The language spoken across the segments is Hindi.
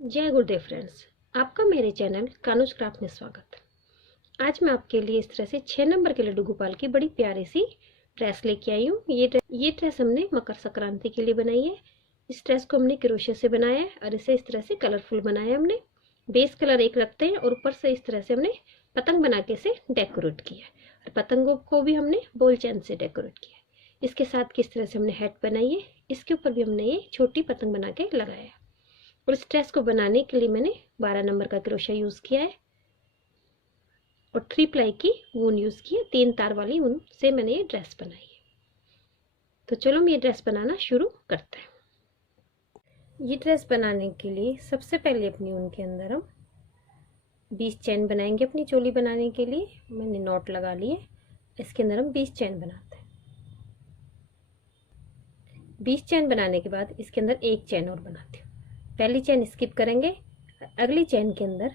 जय गुरुदेव फ्रेंड्स, आपका मेरे चैनल कानूज क्राफ्ट में स्वागत। आज मैं आपके लिए इस तरह से 6 नंबर के लड्डू गोपाल की बड़ी प्यारी सी ड्रेस लेके आई हूँ। ये ड्रेस हमने मकर संक्रांति के लिए बनाई है। इस ड्रेस को हमने क्रोशे से बनाया है और इसे इस तरह से कलरफुल बनाया है हमने। बेस कलर एक रखते हैं और ऊपर से इस तरह से हमने पतंग बना के इसे डेकोरेट किया है और पतंगों को भी हमने बॉल चैन से डेकोरेट किया है। इसके साथ किस तरह से हमने हेड बनाई है, इसके ऊपर भी हमने ये छोटी पतंग बना के लगाया है। और इस ड्रेस को बनाने के लिए मैंने 12 नंबर का क्रोशा यूज़ किया है और 3 प्लाई की ऊन यूज़ की है। 3 तार वाली ऊन से मैंने ये ड्रेस बनाई है। तो चलो हम ये ड्रेस बनाना शुरू करते हैं। ये ड्रेस बनाने के लिए सबसे पहले अपनी ऊन के अंदर हम 20 चैन बनाएंगे। अपनी चोली बनाने के लिए मैंने नॉट लगा लिए। इसके अंदर हम 20 चैन बनाते हैं। 20 चैन बनाने के बाद इसके अंदर एक चैन और बनाती हूँ। पहली चैन स्किप करेंगे, अगली चैन के अंदर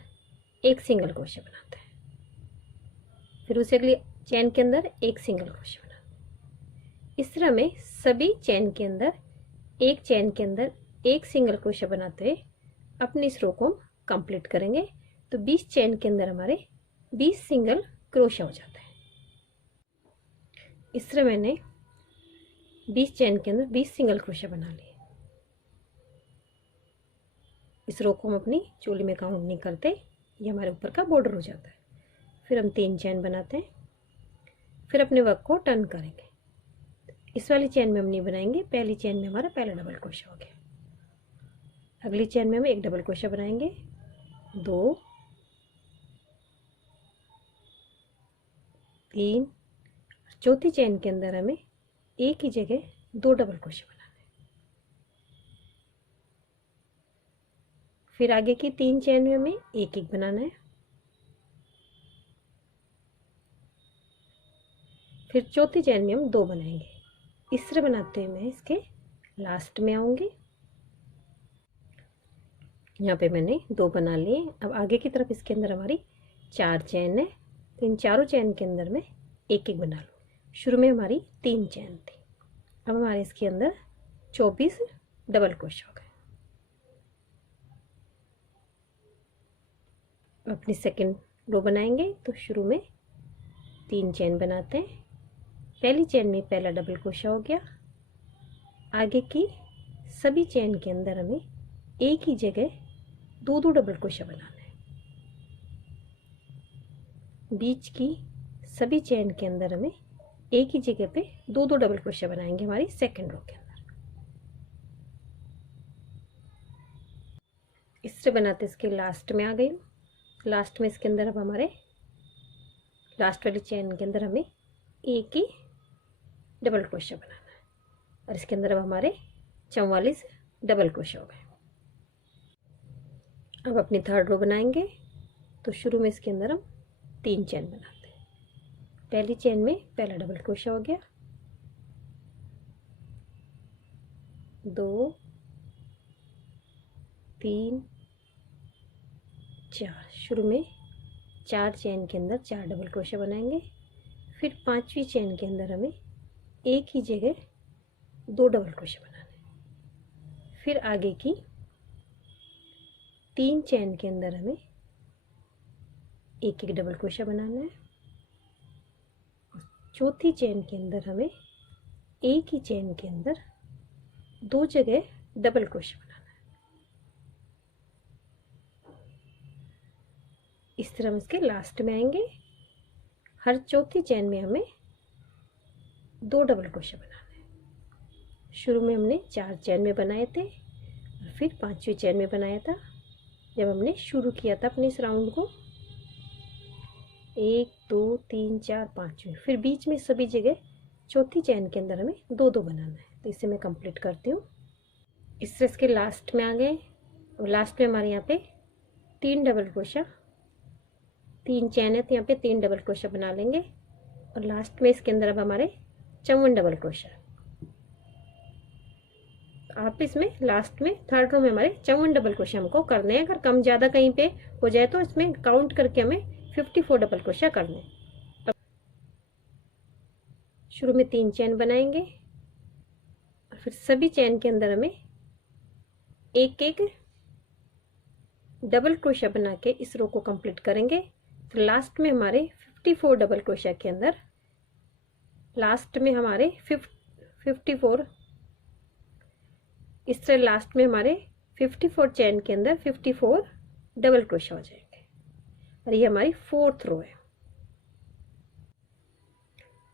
एक सिंगल क्रोशे बनाते हैं, फिर उसे अगली चैन के अंदर एक सिंगल क्रोशे बनाते हैं। इस तरह में सभी चैन के अंदर एक सिंगल क्रोशे बनाते हुए अपनी इस रो को हम कंप्लीट करेंगे। तो 20 चैन के अंदर हमारे 20 सिंगल क्रोशा हो जाता है। इस तरह मैंने 20 चैन के अंदर 20 सिंगल क्रोशे बना लिए। इस रो को हम अपनी चोली में काउंट नहीं करते, ये हमारे ऊपर का बॉर्डर हो जाता है। फिर हम 3 चैन बनाते हैं, फिर अपने वर्क को टर्न करेंगे। इस वाली चैन में हम नहीं बनाएंगे, पहली चैन में हमारा पहला डबल क्रोशा हो गया। अगली चैन में हम एक डबल क्रोशा बनाएंगे, 2 3, चौथी चैन के अंदर हमें एक ही जगह 2 डबल क्रोशा बनाना है। फिर आगे की 3 चैन में हमें एक एक बनाना है। फिर चौथी चैन में हम 2 बनाएंगे। इस तरह बनाते हुए मैं इसके लास्ट में आऊंगी। यहाँ पे मैंने 2 बना लिए। अब आगे की तरफ इसके अंदर हमारी 4 चैन है, तो इन चारों चैन के अंदर मैं एक एक बना लूँ। शुरू में हमारी 3 चैन थी, अब हमारे इसके अंदर 24 डबल क्रोशा हो गए। अपनी सेकंड रो बनाएंगे, तो शुरू में 3 चैन बनाते हैं। पहली चैन में पहला डबल क्रोशा हो गया। आगे की सभी चैन के अंदर हमें एक ही जगह 2 डबल क्रोशा बनाना है। बीच की सभी चैन के अंदर हमें एक ही जगह पे 2 डबल क्रोशा बनाएंगे हमारी सेकंड रो के अंदर। इस तरह बनाते इसके लास्ट में आ गई हूँ। लास्ट में इसके अंदर अब हमारे लास्ट वाली चैन के अंदर हमें एक ही डबल क्रोशा बनाना है और इसके अंदर अब हमारे 44 डबल क्रोशा हो गए। अब अपनी थर्ड रो बनाएंगे, तो शुरू में इसके अंदर हम 3 चैन बनाते हैं। पहली चैन में पहला डबल क्रोशा हो गया, 2 3 4। शुरू में 4 चैन के अंदर 4 डबल क्रोशा बनाएंगे। फिर 5वीं चैन के अंदर हमें एक ही जगह 2 डबल क्रोशा बनाना है। फिर आगे की 3 चैन के अंदर हमें एक एक डबल क्रोशा बनाना है। चौथी चैन के अंदर हमें एक ही चैन के अंदर 2 जगह डबल क्रोशा बनाना है। इस तरह हम इसके लास्ट में आएंगे। हर चौथी चैन में हमें 2 डबल क्रोशा बनाना है। शुरू में हमने 4 चैन में बनाए थे और फिर 5वीं चैन में बनाया था जब हमने शुरू किया था अपने इस राउंड को। 1 2 3 4 5वीं, फिर बीच में सभी जगह चौथी चैन के अंदर हमें 2 बनाना है। तो इसे मैं कंप्लीट करती हूँ। इस तरह इसके लास्ट में आ गए। और लास्ट में हमारे यहाँ पे 3 डबल क्रोशा, 3 चैन है तो यहाँ पे 3 डबल क्रोशा बना लेंगे और लास्ट में इसके अंदर अब हमारे 54 डबल क्रोशा। आप इसमें लास्ट में थर्ड रो में हमारे 54 डबल क्रोशा हमको करने हैं। अगर कम ज़्यादा कहीं पे हो जाए तो इसमें काउंट करके हमें 54 डबल क्रोशा करने हैं। अब शुरू में 3 चैन बनाएंगे और फिर सभी चैन के अंदर हमें एक एक डबल क्रोशिया बना के इस रो को कंप्लीट करेंगे। तो लास्ट में हमारे 54 डबल क्रोशिया के अंदर लास्ट में हमारे 54 इस तरह लास्ट में हमारे 54 चेन के अंदर 54 डबल क्रोशिया हो जाएंगे और ये हमारी 4th रो है।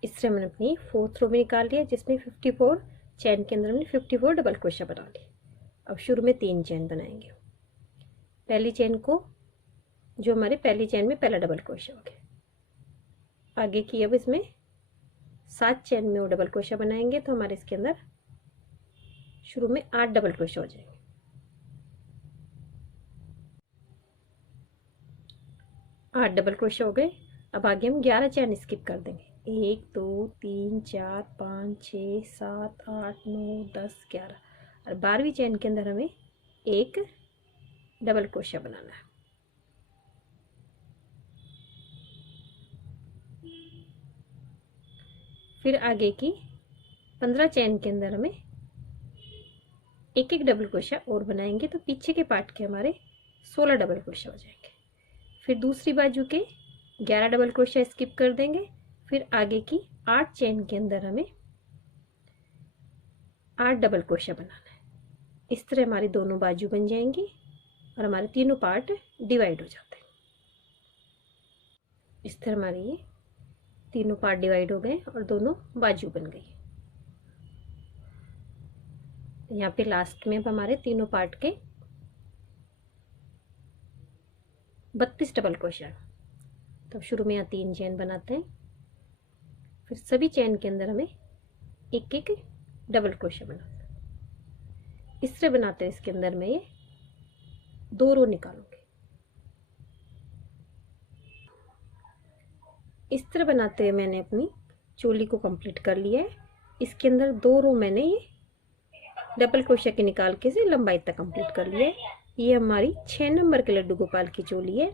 इस तरह मैंने अपनी 4th रो भी निकाल लिया जिसमें 54 चेन के अंदर हमने 54 डबल क्रोशिया बना ली। अब शुरू में 3 चेन बनाएंगे। पहली चेन को जो हमारे पहली चेन में पहला डबल क्रोशिया हो गया, आगे की अब इसमें 7 चेन में वो डबल क्रोशिया बनाएंगे तो हमारे इसके अंदर शुरू में 8 डबल क्रोशिया हो जाएंगे। 8 डबल क्रोशिया हो गए। अब आगे हम 11 चेन स्किप कर देंगे। 1 2 3 4 5 6 7 8 9 10 11 और 12वीं चेन के अंदर हमें एक डबल क्रोशिया बनाना है। फिर आगे की 15 चेन के अंदर हमें एक एक डबल क्रोशिया और बनाएंगे तो पीछे के पार्ट के हमारे 16 डबल क्रोशिया हो जाएंगे। फिर दूसरी बाजू के 11 डबल क्रोशिया स्किप कर देंगे। फिर आगे की 8 चेन के अंदर हमें 8 डबल क्रोशिया बनाना है। इस तरह हमारी दोनों बाजू बन जाएंगी और हमारे तीनों पार्ट डिवाइड हो जाते हैं। इस तरह हमारे ये तीनों पार्ट डिवाइड हो गए और दोनों बाजू बन गई। यहाँ पे लास्ट में अब हमारे तीनों पार्ट के 32 डबल क्रोशिया। तो शुरू में यहाँ 3 चेन बनाते हैं। फिर सभी चेन के अंदर हमें एक एक डबल क्रोशिया बनाते हैं। इस तरह बनाते हैं इसके अंदर मैं ये 2 रो निकालूंगी। इस तरह बनाते हुए मैंने अपनी चोली को कंप्लीट कर लिया है। इसके अंदर 2 रो मैंने ये डबल क्रोशिया के निकाल के से लंबाई तक कंप्लीट कर लिया है। ये हमारी 6 नंबर के लड्डू गोपाल की चोली है।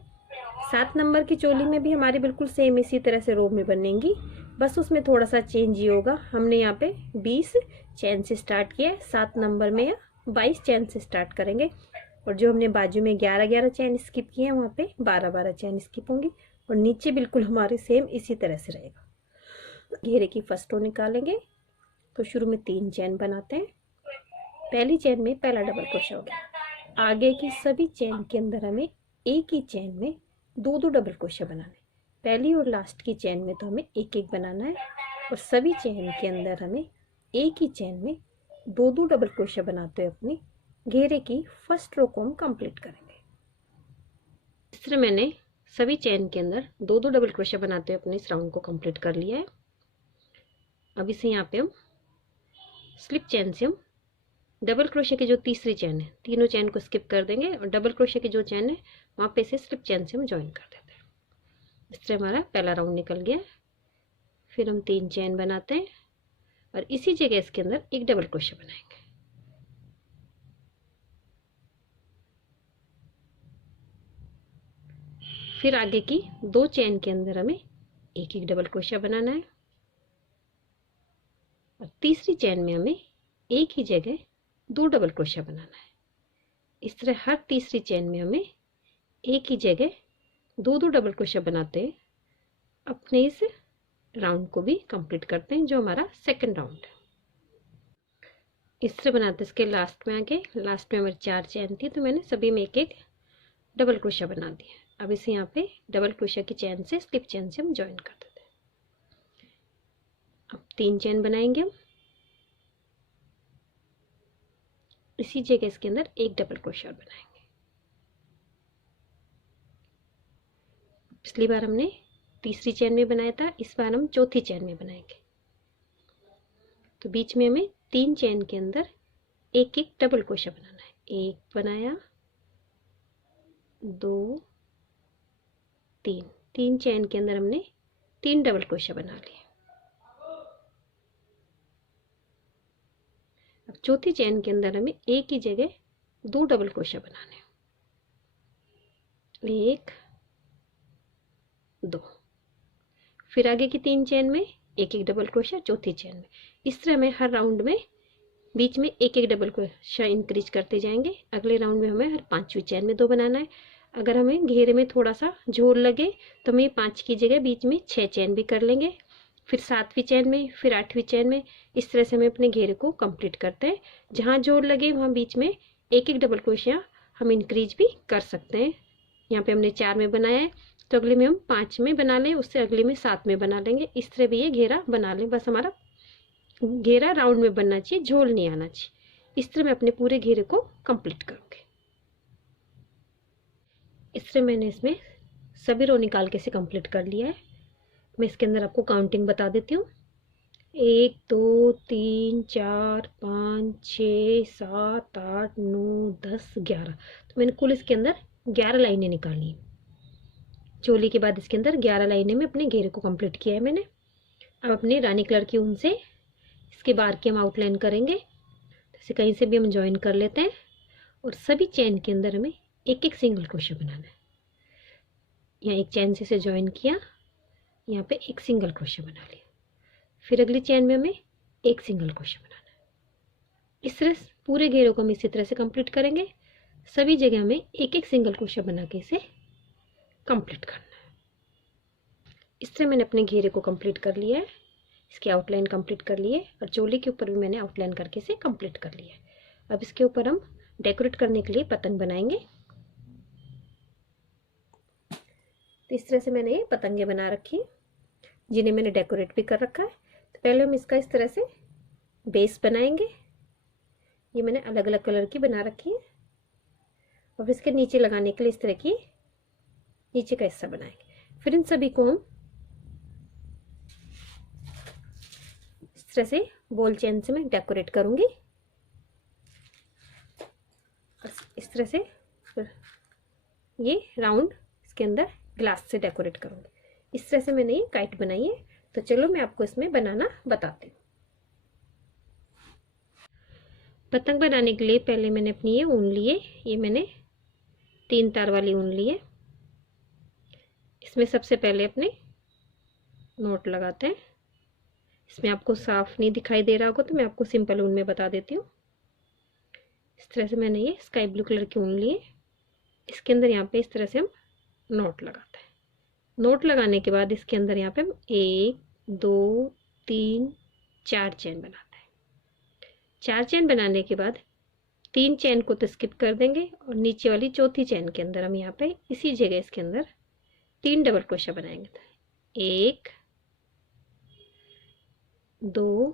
7 नंबर की चोली में भी हमारी बिल्कुल सेम इसी तरह से रो में बनेंगी, बस उसमें थोड़ा सा चेंज ही होगा। हमने यहाँ पे 20 चैन से स्टार्ट किया है, 7 नंबर में या 22 चैन से स्टार्ट करेंगे और जो हमने बाजू में 11-11 चैन स्किप किए हैं वहाँ पे 12-12 चैन स्किप होंगी और नीचे बिल्कुल हमारे सेम इसी तरह से रहेगा। घेरे की फर्स्ट रो निकालेंगे तो शुरू में 3 चैन बनाते हैं। पहली चैन में पहला डबल क्रोशिया हो गया। आगे की सभी चैन के अंदर हमें एक ही चैन में 2-2 डबल क्रोशिया बनाने। पहली और लास्ट की चैन में तो हमें एक एक बनाना है और सभी चैन के अंदर हमें एक ही चैन में 2-2 डबल क्रोशिया बनाते हुए अपनी घेरे की फर्स्ट रो को हम कंप्लीट करेंगे। इस तरह मैंने सभी चैन के अंदर 2-2 डबल क्रोशिया बनाते हुए अपने इस राउंड को कंप्लीट कर लिया है। अब इसे यहाँ पे हम स्लिप चैन से हम डबल क्रोशिया की जो तीसरी चैन है, तीनों चैन को स्किप कर देंगे और डबल क्रोशिया की जो चैन है वहाँ पे से स्लिप चैन से हम ज्वाइन कर देते हैं। इस तरह हमारा पहला राउंड निकल गया। फिर हम 3 चैन बनाते हैं और इसी जगह इसके अंदर एक डबल क्रोशिया बनाएंगे। फिर आगे की 2 चैन के अंदर हमें एक एक डबल क्रोशिया बनाना है और तीसरी चैन में हमें एक ही जगह 2 डबल क्रोशिया बनाना है। इस तरह हर तीसरी चैन में हमें एक ही जगह 2-2 डबल क्रोशिया बनाते हैं अपने इस राउंड को भी कंप्लीट करते हैं जो हमारा सेकंड राउंड है। इस तरह बनाते हैं। इसके लास्ट में आगे लास्ट में हमारी 4 चैन थी तो मैंने सभी में एक एक डबल क्रोशिया बना दिया। अब इसे यहाँ पे डबल क्रोशिया की चैन से स्लिप चैन से हम ज्वाइन कर देते हैं। अब 3 चैन बनाएंगे हम। इसी जगह इसके अंदर एक डबल क्रोशिया बनाएंगे। पिछली बार हमने तीसरी चैन में बनाया था, इस बार हम चौथी चैन में बनाएंगे। तो बीच में हमें 3 चैन के अंदर एक एक डबल क्रोशिया बनाना है। एक बनाया, 2 3 चैन के अंदर हमने 3 डबल क्रोशिया बना लिए। अब चौथी चैन के अंदर हमें एक ही जगह 2 डबल क्रोशिया बनाने, 1 2। फिर आगे की 3 चैन में एक एक डबल क्रोशिया चौथी चैन में। इस तरह हमें हर राउंड में बीच में एक एक डबल क्रोशा इंक्रीज करते जाएंगे। अगले राउंड में हमें हर 5वीं चेन में 2 बनाना है। अगर हमें घेरे में थोड़ा सा झोल लगे तो हम ये 5 की जगह बीच में 6 चेन भी कर लेंगे, फिर 7वीं चेन में, फिर 8वीं चेन में। इस तरह से हमें अपने घेरे को कंप्लीट करते हैं। जहाँ जोड़ लगे वहाँ बीच में एक एक डबल क्रोशिया हम इंक्रीज भी कर सकते हैं। यहाँ पे हमने 4 में बनाया है, तो अगले में हम 5 में बना लें, उससे अगले में 7 में बना लेंगे। इस तरह भी ये घेरा बना लें। बस हमारा घेरा राउंड में बनना चाहिए, झोल नहीं आना चाहिए। इस तरह मैं अपने पूरे घेरे को कंप्लीट करूँगी। इस तरह मैंने इसमें सभी रो निकाल के इसे कंप्लीट कर लिया है। मैं इसके अंदर आपको काउंटिंग बता देती हूँ। 1 2 3 4 5 6 7 8 9 10 11। तो मैंने कुल इसके अंदर 11 लाइनें निकाली हैं। चोली के बाद इसके अंदर 11 लाइनें में अपने घेरे को कंप्लीट किया है मैंने। अब अपने रानी कलर की ऊन से इसके बार की हम आउटलाइन करेंगे। जैसे कहीं से भी हम ज्वाइन कर लेते हैं और सभी चेन के अंदर हमें एक एक सिंगल क्रोशा बनाना है। यहाँ एक चेन से ज्वाइन किया, यहाँ पे एक सिंगल क्रोशा बना लिया, फिर अगली चेन में हमें एक सिंगल क्रोशा बनाना है। इस तरह पूरे घेरों को हम इसी तरह से कंप्लीट करेंगे। सभी जगह हमें एक एक सिंगल क्रोशा बना के इसे कंप्लीट करना है। इस तरह मैंने अपने घेरे को कंप्लीट कर लिया है, इसकी आउटलाइन कंप्लीट कर ली है और चोली के ऊपर भी मैंने आउटलाइन करके इसे कंप्लीट कर लिया है। अब इसके ऊपर हम डेकोरेट करने के लिए पतंग बनाएंगे। तो इस तरह से मैंने ये पतंगे बना रखी हैं, जिन्हें मैंने डेकोरेट भी कर रखा है। तो पहले हम इसका इस तरह से बेस बनाएंगे। ये मैंने अलग अलग कलर की बना रखी है और इसके नीचे लगाने के लिए इस तरह की नीचे का हिस्सा बनाएंगे। फिर इन सभी को हम इस तरह से बॉल चेन से मैं डेकोरेट करूंगी। इस तरह से फिर ये राउंड इसके अंदर ग्लास से डेकोरेट करूंगी। इस तरह से मैंने ये काइट बनाई है। तो चलो मैं आपको इसमें बनाना बताती हूँ। पतंग बनाने के लिए पहले मैंने अपनी ये ऊन लिए, ये मैंने 3 तार वाली ऊन ली है। इसमें सबसे पहले अपने नोट लगाते हैं। इसमें आपको साफ नहीं दिखाई दे रहा होगा तो मैं आपको सिंपल ऊन में बता देती हूँ। इस तरह से मैंने ये स्काई ब्लू कलर की ऊन ली है। इसके अंदर यहाँ पे इस तरह से हम नोट लगाते हैं। नोट लगाने के बाद इसके अंदर यहाँ पे हम 1 2 3 4 चेन बनाते हैं। 4 चेन बनाने के बाद 3 चेन को तो स्किप कर देंगे और नीचे वाली चौथी चेन के अंदर हम यहाँ पे इसी जगह इसके अंदर 3 डबल क्रोशा बनाएंगे। 1 2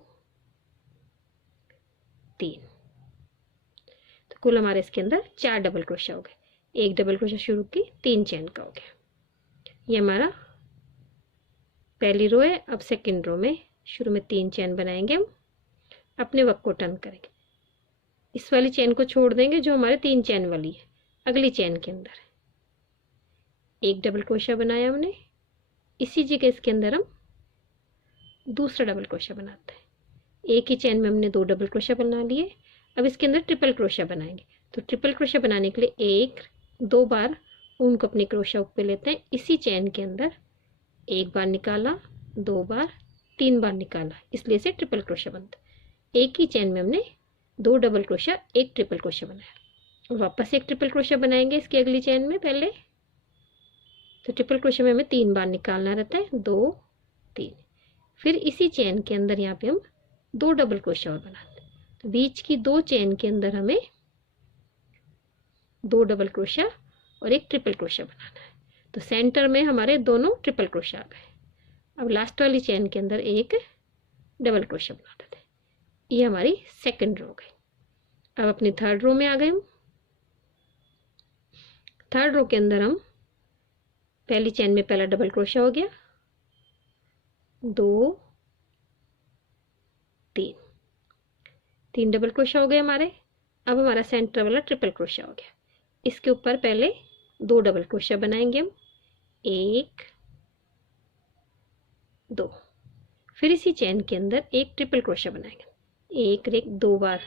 3। तो कुल हमारे इसके अंदर 4 डबल क्रोशा हो गए। 1 डबल क्रोशा शुरू की, 3 चेन का हो गया। ये हमारा पहली रो है। अब सेकंड रो में शुरू में 3 चेन बनाएंगे। हम अपने वर्क को टर्न करेंगे, इस वाली चेन को छोड़ देंगे जो हमारे 3 चेन वाली है। अगली चेन के अंदर 1 डबल क्रोशा बनाया हमने, इसी जगह इसके अंदर हम दूसरा डबल क्रोशा बनाते हैं। एक ही चेन में हमने 2 डबल क्रोशा बना लिए। अब इसके अंदर ट्रिपल क्रोशा बनाएंगे। तो ट्रिपल क्रोशा बनाने के लिए 1 2 बार ऊन को अपने क्रोशा ऊपर लेते हैं। इसी चेन के अंदर 1 बार निकाला, 2 बार, 3 बार निकाला, इसलिए इसे ट्रिपल क्रोशा बनता है। एक ही चेन में हमने 2 डबल क्रोशा, 1 ट्रिपल क्रोशा बनाया और वापस 1 ट्रिपल क्रोशा बनाएंगे इसकी अगली चेन में पहले। तो ट्रिपल क्रोशा में हमें 3 बार निकालना रहता है, 2 3। फिर इसी चेन के अंदर यहाँ पे हम 2 डबल क्रोशा और बनाते हैं। तो बीच की 2 चेन के अंदर हमें 2 डबल क्रोशा और 1 ट्रिपल क्रोशा बनाना है। तो सेंटर में हमारे दोनों ट्रिपल क्रोशा आ गए। अब लास्ट वाली चेन के अंदर 1 डबल क्रोशा बना देते हैं। ये हमारी सेकंड रो गई। अब अपनी थर्ड रो में आ गए हम। थर्ड रो के अंदर हम पहली चेन में पहला डबल क्रोशा हो गया, 2 3, 3 डबल क्रोशा हो गए हमारे। अब हमारा सेंटर वाला ट्रिपल क्रोशा हो गया। इसके ऊपर पहले 2 डबल क्रोशा बनाएंगे हम, 1 2। फिर इसी चेन के अंदर 1 ट्रिपल क्रोशा बनाएंगे। 1 2 बार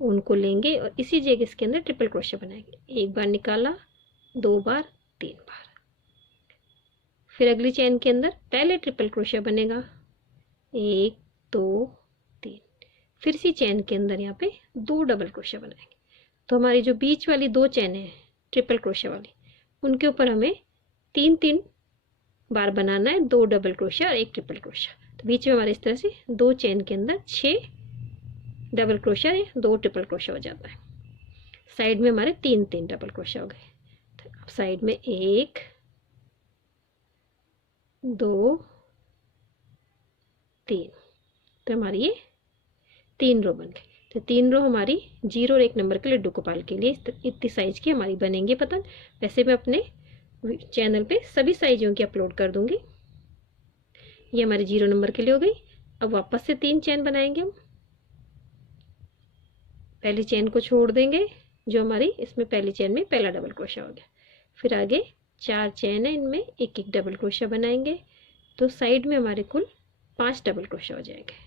ऊन को लेंगे और इसी जगह इसके अंदर ट्रिपल क्रोशा बनाएंगे। 1 बार निकाला, 2 बार, 3 बार। फिर अगली चेन के अंदर पहले ट्रिपल क्रोशा बनेगा, 1 2 3। फिर इसी चैन के अंदर यहाँ पे 2 डबल क्रोशिया बनाएंगे। तो हमारी जो बीच वाली 2 चैनें हैं ट्रिपल क्रोशिया वाली, उनके ऊपर हमें 3-3 बार बनाना है, 2 डबल क्रोशिया और 1 ट्रिपल क्रोशिया। तो बीच में हमारे इस तरह से 2 चैन के अंदर 6 डबल क्रोशिया या 2 ट्रिपल क्रोशिया हो जाता है। साइड में हमारे 3-3 डबल क्रोशिया हो गए। तो अब साइड में 1 2 3, तो हमारी ये 3 रो बन गई। तो 3 रो हमारी 0 और 1 नंबर के लड्डू गोपाल के लिए इतनी साइज की हमारी बनेंगे पतंग। वैसे मैं अपने चैनल पे सभी साइजों की अपलोड कर दूंगी। ये हमारी 0 नंबर के लिए हो गई। अब वापस से 3 चैन बनाएंगे हम। पहली चैन को छोड़ देंगे, जो हमारी इसमें पहली चैन में पहला डबल क्रोशिया हो गया। फिर आगे 4 चैन है, इनमें 1-1 डबल क्रोशिया बनाएंगे। तो साइड में हमारे कुल 5 डबल क्रोशिया हो जाएंगे।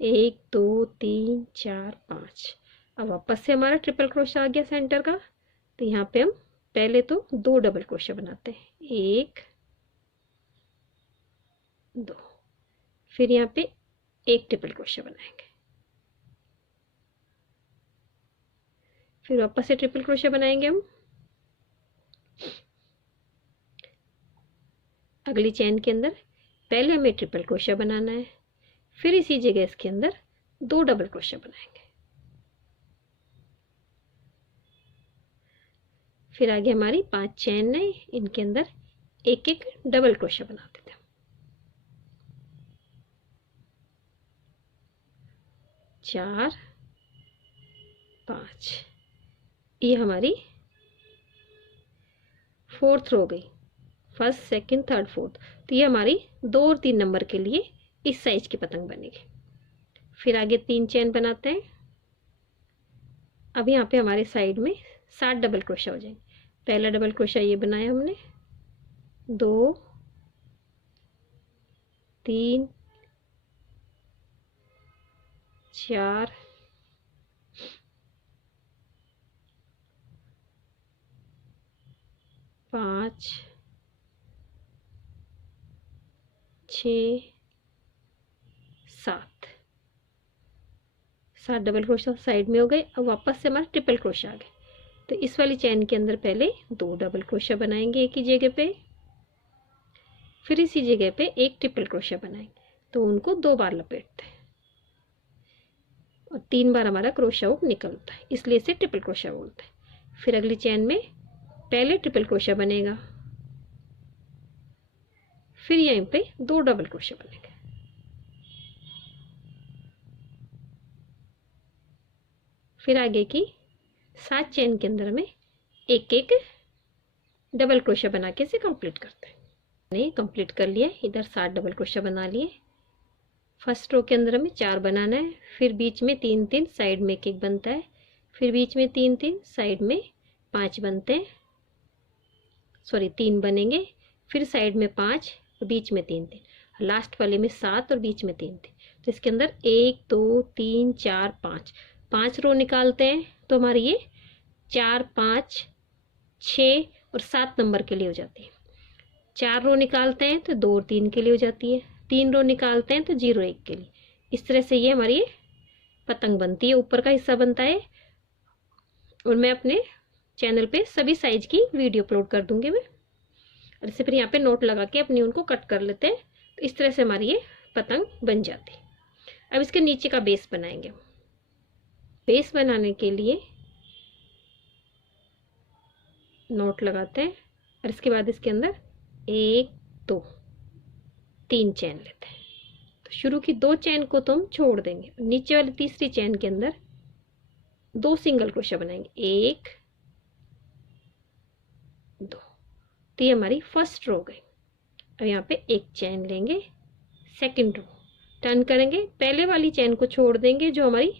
1 2 3 4 5। अब वापस से हमारा ट्रिपल क्रोशिया आ गया सेंटर का। तो यहाँ पे हम पहले तो 2 डबल क्रोशिया बनाते हैं, 1 2, फिर यहाँ पे 1 ट्रिपल क्रोशिया बनाएंगे, फिर वापस से ट्रिपल क्रोशिया बनाएंगे हम। अगली चैन के अंदर पहले हमें ट्रिपल क्रोशिया बनाना है, फिर इसी जगह इसके अंदर 2 डबल क्रोशिया बनाएंगे। फिर आगे हमारी 5 चैन है, इनके अंदर 1-1 डबल क्रोशिया बना देते हैं। 4 5, ये हमारी 4th रो गई, 1st 2nd 3rd 4th। तो ये हमारी 2 और 3 नंबर के लिए इस साइज की पतंग बनेगी। फिर आगे 3 चैन बनाते हैं। अब यहाँ पे हमारे साइड में 7 डबल क्रोशिया हो जाएंगे। पहला डबल क्रोशिया ये बनाया हमने, 2 3 4 5 6 7 डबल क्रोशिया साइड में हो गए। अब वापस से हमारा ट्रिपल क्रोशिया आ गए। तो इस वाली चैन के अंदर पहले 2 डबल क्रोशिया बनाएंगे एक ही जगह पे, फिर इसी जगह पे 1 ट्रिपल क्रोशिया बनाएंगे। तो उनको 2 बार लपेटते हैं और 3 बार हमारा क्रोशिया हुक निकलता है, इसलिए इसे ट्रिपल क्रोशिया बोलते हैं। फिर अगली चैन में पहले ट्रिपल क्रोशिया बनेगा, फिर यहीं पे 2 डबल क्रोशिया बनेंगे। फिर आगे की 7 चैन के अंदर में 1-1 डबल क्रोशिया बना के इसे कंप्लीट करते हैं। मैंने कंप्लीट कर लिया, इधर 7 डबल क्रोशिया बना लिए। फर्स्ट रो के अंदर हमें 4 बनाना है, फिर बीच में 3-3, साइड में 1-1 बनता है, फिर बीच में 3-3, साइड में 5 बनते हैं, सॉरी 3 बनेंगे, फिर साइड में 5 और बीच में 3-3, लास्ट वाले में 7 और बीच में 3-3। तो इसके अंदर 1 2 3 4 5 रो निकालते हैं। तो हमारी ये 4 5 6 और 7 नंबर के लिए हो जाती है। 4 रो निकालते हैं तो 2 और 3 के लिए हो जाती है। 3 रो निकालते हैं तो 0 1 के लिए। इस तरह से ये हमारी पतंग बनती है, ऊपर का हिस्सा बनता है। और मैं अपने चैनल पे सभी साइज की वीडियो अपलोड कर दूंगी मैं। और इससे फिर यहाँ पे नोट लगा के अपनी उनको कट कर लेते हैं। तो इस तरह से हमारी ये पतंग बन जाती है। अब इसके नीचे का बेस बनाएंगे। बेस बनाने के लिए नोट लगाते हैं और इसके बाद इसके अंदर 1 2 3 चैन लेते हैं। तो शुरू की 2 चैन को तो हम छोड़ देंगे, नीचे वाली तीसरी चैन के अंदर 2 सिंगल क्रोशिया बनाएंगे, 1 2। तो ये हमारी फर्स्ट रो गई। अब यहाँ पे 1 चैन लेंगे, सेकंड रो टर्न करेंगे, पहले वाली चैन को छोड़ देंगे जो हमारी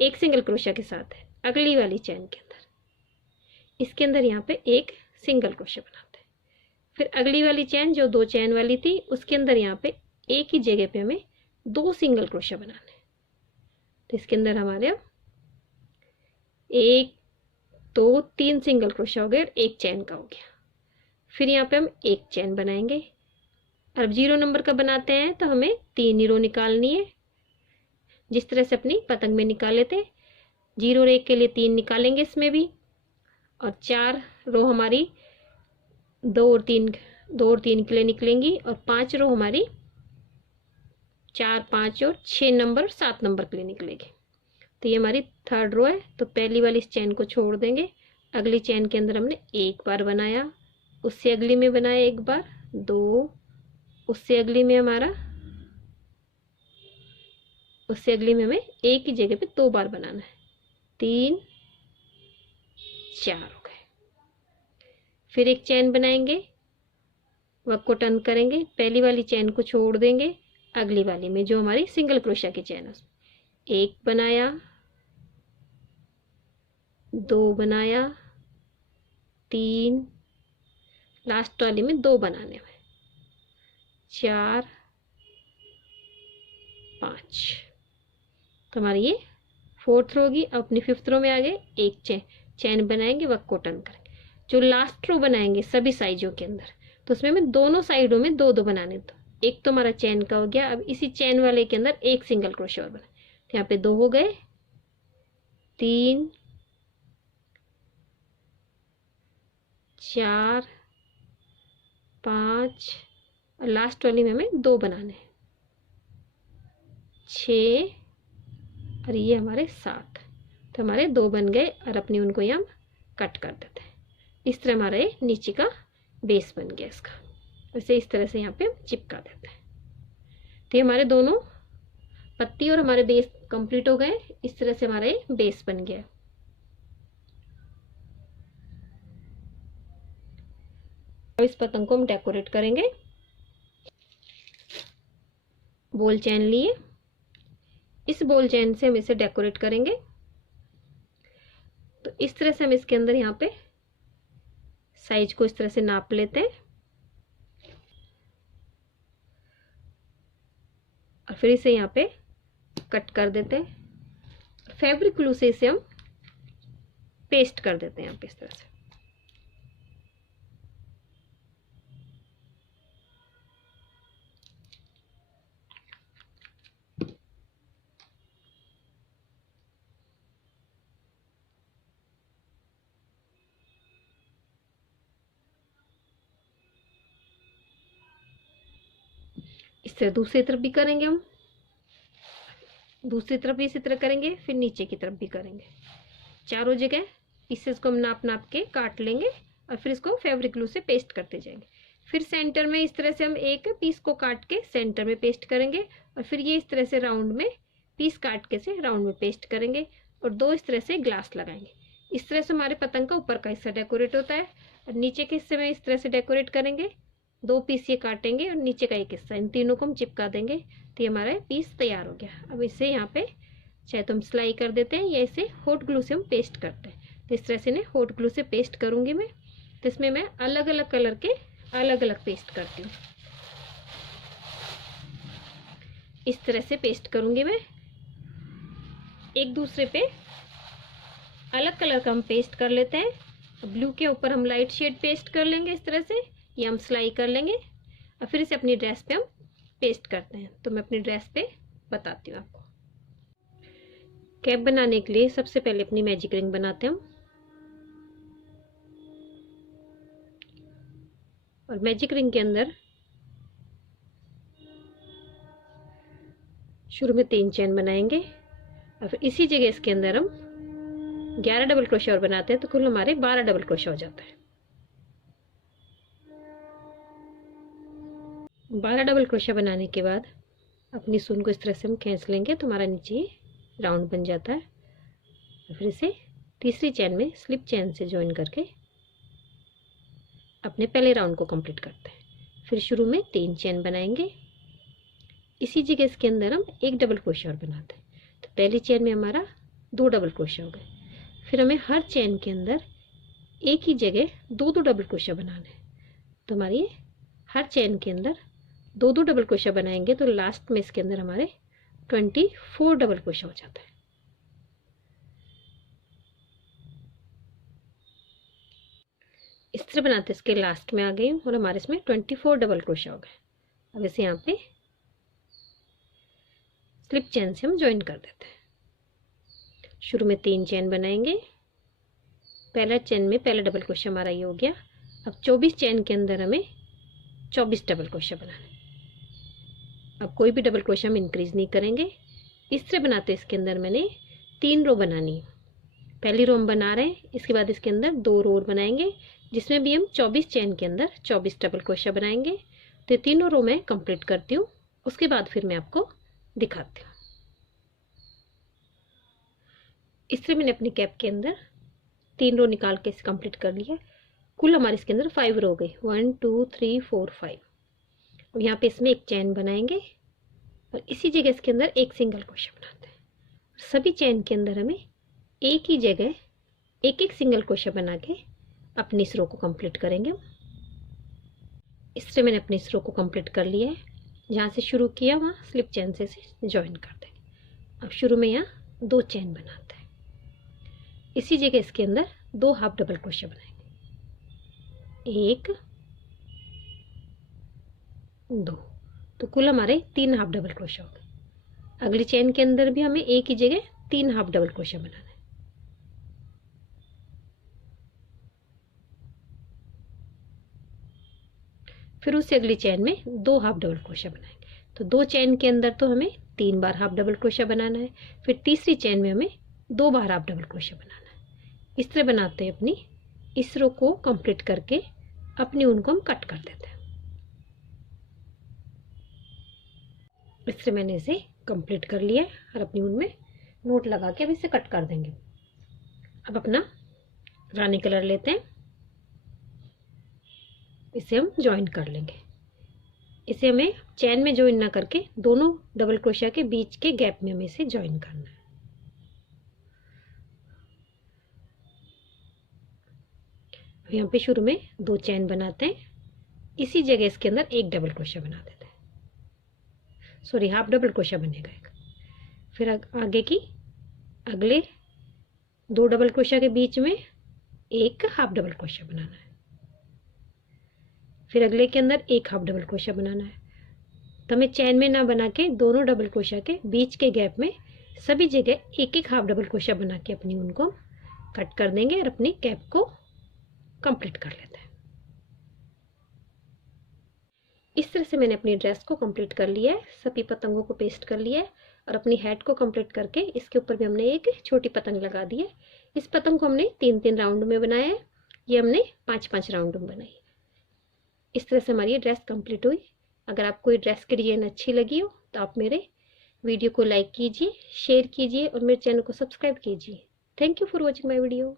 1 सिंगल क्रोशिया के साथ है, अगली वाली चैन के अंदर इसके अंदर यहाँ पे 1 सिंगल क्रोशिया बनाते हैं। फिर अगली वाली चैन जो 2 चैन वाली थी उसके अंदर यहाँ पे एक ही जगह पे हमें 2 सिंगल क्रोशिया बनाने। तो इसके अंदर हमारे 1 2 3 सिंगल क्रोशिया हो गए और 1 चैन का हो गया। फिर यहाँ पे हम एक चेन बनाएंगे। अब 0 नंबर का बनाते हैं तो हमें 3 ही रो निकालनी है, जिस तरह से अपनी पतंग में निकाले थे। 0 और 1 के लिए 3 निकालेंगे इसमें भी, और 4 रो हमारी 2 और 3 के लिए निकलेंगी, और 5 रो हमारी 4, 5 और 6 नंबर 7 नंबर के लिए निकलेगी। तो ये हमारी थर्ड रो है। तो पहली वाली इस चैन को छोड़ देंगे। अगली चैन के अंदर हमने एक बार बनाया, उससे अगली में बनाया एक बार, 2, उससे अगली में हमें एक ही जगह पे 2 बार बनाना है, 3, 4 हो गए। फिर एक चैन बनाएंगे, वर्क को टर्न करेंगे, पहली वाली चैन को छोड़ देंगे, अगली वाली में जो हमारी सिंगल क्रोशिया की चैन है एक बनाया, 2 बनाया, 3, लास्ट वाली में 2 बनाने में, 4, 5। तो हमारी ये 4th रो होगी। अब अपनी 5th रो में आ गए, एक चैन बनाएंगे, वर्क को टर्न करेंगे। जो लास्ट रो बनाएंगे सभी साइजों के अंदर, तो उसमें हमें दोनों साइडों में 2-2 बनाने। तो एक तो हमारा चैन का हो गया। अब इसी चैन वाले के अंदर एक सिंगल क्रोशिया और बनाए, तो यहाँ पे 2 हो गए, 3, 4, 5, और लास्ट वाली में हमें 2 बनाने, 6, और ये हमारे 7। तो हमारे 2 बन गए, और अपनी उनको ये हम कट कर देते हैं। इस तरह हमारा ये नीचे का बेस बन गया इसका। वैसे इस तरह से यहाँ पे हम चिपका देते हैं। तो ये हमारे दोनों पत्ती और हमारे बेस कंप्लीट हो गए। इस तरह से हमारा ये बेस बन गया। अब इस पतंग को हम डेकोरेट करेंगे। बॉल चैन लिए, इस बॉल चैन से हम इसे डेकोरेट करेंगे। तो इस तरह से हम इसके अंदर यहाँ पे साइज को इस तरह से नाप लेते हैं, और फिर इसे यहाँ पे कट कर देते हैं। फैब्रिक ग्लू से इसे हम पेस्ट कर देते हैं यहाँ पे इस तरह से। इस तरह दूसरी तरफ भी करेंगे हम, दूसरी तरफ भी इसी तरह करेंगे, फिर नीचे की तरफ भी करेंगे। चारों जगह पीसेस को हम नाप नाप के काट लेंगे, और फिर इसको फैब्रिक ग्लू से पेस्ट करते जाएंगे। फिर सेंटर में इस तरह से हम एक पीस को काट के सेंटर में पेस्ट करेंगे, और फिर ये इस तरह से राउंड में पीस काट के से राउंड में पेस्ट करेंगे, और 2 इस तरह से ग्लास लगाएंगे। इस तरह से हमारे पतंग का ऊपर का हिस्सा डेकोरेट होता है। और नीचे के हिस्से में इस तरह से डेकोरेट करेंगे, 2 पीस ये काटेंगे, और नीचे का एक हिस्सा, इन तीनों को हम चिपका देंगे। तो ये हमारा पीस तैयार हो गया। अब इसे यहाँ पे चाहे तो हम सिलाई कर देते हैं, या इसे हॉट ग्लू से हम पेस्ट करते हैं। तो इस तरह से इन्हें हॉट ग्लू से पेस्ट करूंगी मैं। तो इसमें मैं अलग अलग कलर के अलग अलग पेस्ट करती हूँ। इस तरह से पेस्ट करूंगी मैं, एक दूसरे पे अलग कलर का हम पेस्ट कर लेते हैं। ब्लू के ऊपर हम लाइट शेड पेस्ट कर लेंगे इस तरह से, ये हम सिलाई कर लेंगे, और फिर इसे अपनी ड्रेस पे हम पेस्ट करते हैं। तो मैं अपनी ड्रेस पे बताती हूँ आपको। कैप बनाने के लिए सबसे पहले अपनी मैजिक रिंग बनाते हैं हम, और मैजिक रिंग के अंदर शुरू में 3 चेन बनाएंगे, और फिर इसी जगह इसके अंदर हम 11 डबल क्रोशिया और बनाते हैं। तो कुल हमारे 12 डबल क्रोशिया हो जाता है। 12 डबल क्रोशिया बनाने के बाद अपनी सून को इस तरह से हम खींच लेंगे, तो हमारा नीचे राउंड बन जाता है। फिर इसे तीसरी चेन में स्लिप चेन से ज्वाइन करके अपने पहले राउंड को कंप्लीट करते हैं। फिर शुरू में 3 चेन बनाएंगे, इसी जगह इसके अंदर हम 1 डबल क्रोशिया और बनाते हैं। तो पहली चेन में हमारा 2 डबल क्रोशिया हो गए। फिर हमें हर चेन के अंदर एक ही जगह 2-2 डबल क्रोशिया बनाना है। तो हमारी हर चेन के अंदर 2-2 डबल क्रोशिया बनाएंगे, तो लास्ट में इसके अंदर हमारे 24 डबल क्रोशिया हो जाता है। इस तरह बनाते इसके लास्ट में आ गई हूँ और हमारे इसमें 24 डबल क्रोशिया हो गए। अब इसे यहाँ पे स्लिप चेन से हम ज्वाइन कर देते हैं। शुरू में 3 चेन बनाएंगे, पहला चेन में पहला डबल क्रोशिया हमारा ये हो गया। अब 24 चेन के अंदर हमें 24 डबल क्रोशिया बनाना है। अब कोई भी डबल क्रोशिया हम इंक्रीज नहीं करेंगे। इस तरह बनाते इसके अंदर मैंने 3 रो बनानी है। पहली रो हम बना रहे हैं, इसके बाद इसके अंदर 2 रो बनाएंगे जिसमें भी हम 24 चेन के अंदर 24 डबल क्रोशिया बनाएंगे। तो तीनों रो मैं कंप्लीट करती हूँ, उसके बाद फिर मैं आपको दिखाती हूँ। इस तरह मैंने अपनी कैप के अंदर 3 रो निकाल के इसे कंप्लीट कर लिया। कुल हमारे इसके अंदर 5 रो गई, 1 2 3 4 5। अब यहाँ पे इसमें एक चेन बनाएंगे और इसी जगह इसके अंदर एक सिंगल क्रोशिया बनाते हैं। सभी चेन के अंदर हमें एक ही जगह एक एक सिंगल क्रोशिया बना के अपनी इस रो को कंप्लीट करेंगे। इस तरह मैंने अपनी इस रो को कंप्लीट कर लिया है। जहाँ से शुरू किया वहाँ स्लिप चेन से ज्वाइन कर देंगे। अब शुरू में यहाँ 2 चेन बनाते हैं, इसी जगह इसके अंदर 2 हाफ डबल क्रोशिया बनाएंगे, 1 2। तो कुल हमारे 3 हाफ डबल क्रोशिया हो गए। अगली चेन के अंदर भी हमें एक ही जगह 3 हाफ डबल क्रोशिया बनाना है। फिर उससे अगली चेन में 2 हाफ डबल क्रोशिया बनाएंगे। तो 2 चेन के अंदर तो हमें 3 बार हाफ डबल क्रोशिया बनाना है। फिर तीसरी चेन में हमें 2 बार हाफ डबल क्रोशिया बनाना है। इस तरह बनाते हैं अपनी इस रो को कंप्लीट करके अपनी ऊन को हम कट कर देते हैं। इस तरह मैंने इसे कंप्लीट कर लिया और अपनी ऊन में नोट लगा के अब इसे कट कर देंगे। अब अपना रानी कलर लेते हैं, इसे हम ज्वाइन कर लेंगे। इसे हमें चेन में ज्वाइन ना करके दोनों डबल क्रोशिया के बीच के गैप में हमें इसे ज्वाइन करना है। यहाँ पे शुरू में 2 चेन बनाते हैं, इसी जगह इसके अंदर एक डबल क्रोशिया बना देते हैं, सॉरी हाफ डबल क्रोशिया बनेगा एक। फिर आगे की अगले 2 डबल क्रोशिया के बीच में एक हाफ डबल क्रोशिया बनाना है। फिर अगले के अंदर एक हाफ डबल क्रोशिया बनाना है। तो हमें चेन में ना बना के दोनों डबल क्रोशिया के बीच के गैप में सभी जगह एक एक हाफ डबल क्रोशिया बना के अपनी ऊन को कट कर देंगे और अपनी कैप को कंप्लीट कर लेते हैं। इस तरह से मैंने अपनी ड्रेस को कंप्लीट कर लिया है। सभी पतंगों को पेस्ट कर लिया है और अपनी हेड को कंप्लीट करके इसके ऊपर भी हमने एक छोटी पतंग लगा दी है। इस पतंग को हमने 3-3 राउंड में बनाया है, ये हमने 5-5 राउंड में बनाई। इस तरह से हमारी ड्रेस कंप्लीट हुई। अगर आपको ये ड्रेस की डिजाइन अच्छी लगी हो तो आप मेरे वीडियो को लाइक कीजिए, शेयर कीजिए और मेरे चैनल को सब्सक्राइब कीजिए। Thank you for watching my video.